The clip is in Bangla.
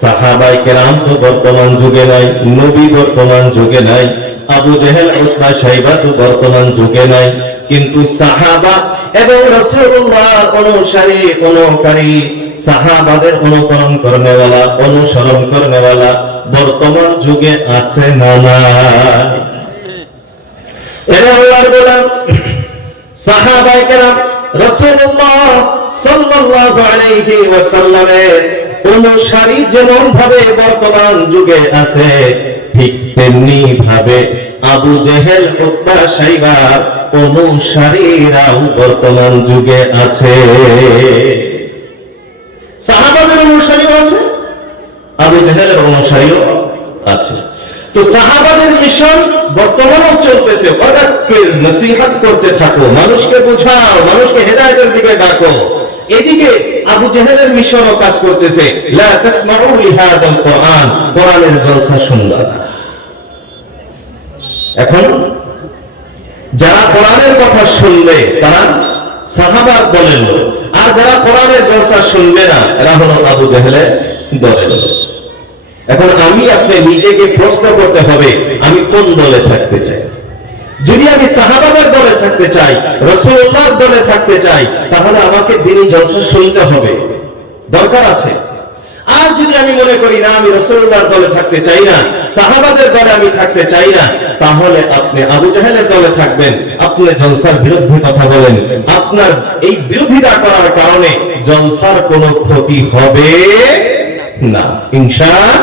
সাহাবায়ে কেরাম তো বর্তমান যুগে নাই, নবী বর্তমান যুগে নাই, আবু জেহেল উতবা শাইবা তো বর্তমান যুগে নাই, কিন্তু সাহাবা এবং রাসূলুল্লাহর অনুসারী সাহাবাদের অনুকরণ করনেওয়ালা, অনুসরণ করনেওয়ালা বর্তমান যুগে আছে না নাই? এরা আল্লাহর গোলাম সাহাবায়ে কেরাম রাসূলুল্লাহ সাল্লাল্লাহু আলাইহি ওয়াসাল্লামের অনুসারী যেমন ভাবে বর্তমান যুগে আছে, ঠিক তেমনি ভাবে আবু জেহেল উতবা শাইবার অনুসারীরাও বর্তমান যুগে আছে। সাহাবাদের অনুসারীও আছে, আবু জেহেলের অনুসারীও আছে। তো সাহাবাদের মিশন বর্তমানেও চলতেছে, ওদেরকে নসিহত করতে থাকো, মানুষকে বোঝাও, মানুষকে হেদায়েতের দিকে ডাকো। এদিকে আবু জেহেলের মিশনও কাজ করতেছে, লা তাসমাউ লিহাদাল কোরআন, কোরআনের জলসা শুনবা না। এখন যারা কোরআনের কথা শুনবে তারা সাহাবার দলের লোক, আর যারা কোরআনের জলসা শুনবে না এরা হলো আবু জেহেলের দলের লোক। এখন আমি আপনি নিজেকে প্রশ্ন করতে হবে, আমি কোন দলে থাকতে চাই? যদি আমি সাহাবাদের দলে থাকতে চাই, রাসূলুল্লাহর দলে থাকতে চাই, তাহলে আমাকে দিনী জলসা শুনতে হবে, দরকার আছে। আর যদি আমি মনে করি না, আমি রাসূলুল্লাহর দলে থাকতে চাই না, সাহাবাদের দলে আমি থাকতে চাই না, তাহলে আপনি আবু জেহেলের দলে থাকবেন, আপনি জলসার বিরুদ্ধে কথা বলেন, আপনার এই বিরোধিতা করার কারণে জলসার কোনো ক্ষতি হবে না, ইনশাআল্লাহ।